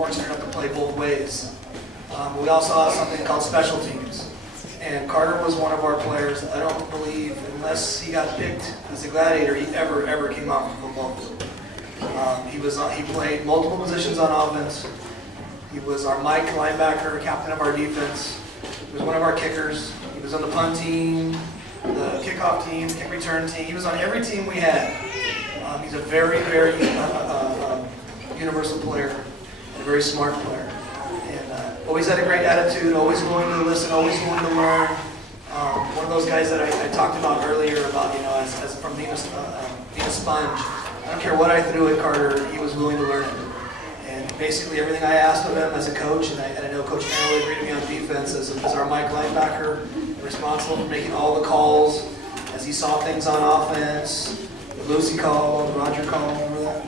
fortunate enough to play both ways. We also have something called special teams. And Carter was one of our players. I don't believe, unless he got picked as a gladiator, he ever came off the football field. He played multiple positions on offense. He was our Mike linebacker, captain of our defense. He was one of our kickers. He was on the punt team, the kickoff team, kick return team. He was on every team we had. He's a very universal player and a very smart player. And always had a great attitude, always willing to listen, always willing to learn. One of those guys that I talked about earlier about, as from being a sponge. I don't care what I threw at Carter, he was willing to learn it. And basically everything I asked of him as a coach, and I know Coach Aaron would agree to me on defense, as our Mike linebacker, responsible for making all the calls, as he saw things on offense, the Lucy call, the Roger call, remember that?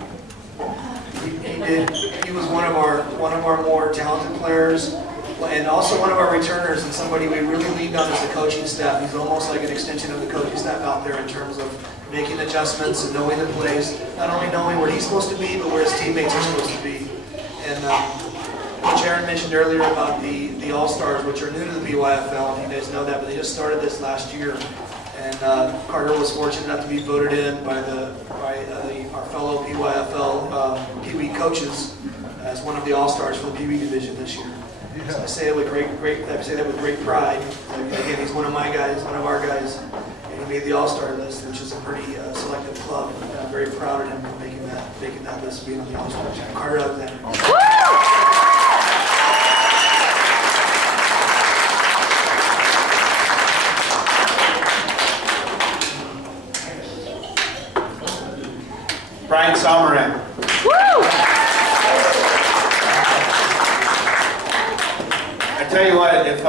He was one of our more talented players, and also one of our returners, and somebody we really leaned on as a coaching staff. He's almost like an extension of the coaching staff out there in terms of making adjustments and knowing the plays, not only knowing where he's supposed to be, but where his teammates are supposed to be. And Coach Aaron mentioned earlier about the All-Stars, which are new to the PYFL, and you guys know that, but they just started this last year. And Carter was fortunate enough to be voted in by our fellow PYFL Pee Wee coaches as one of the All-Stars for the Pee Wee division this year. So I say it with I say that with great pride. Again, he's one of my guys, one of our guys, and he made the All-Star list, which is a pretty selective club. And I'm very proud of him for making that list, being on the All-Star team. Carter Alexander. Brian Salmoran. Woo! I tell you what, if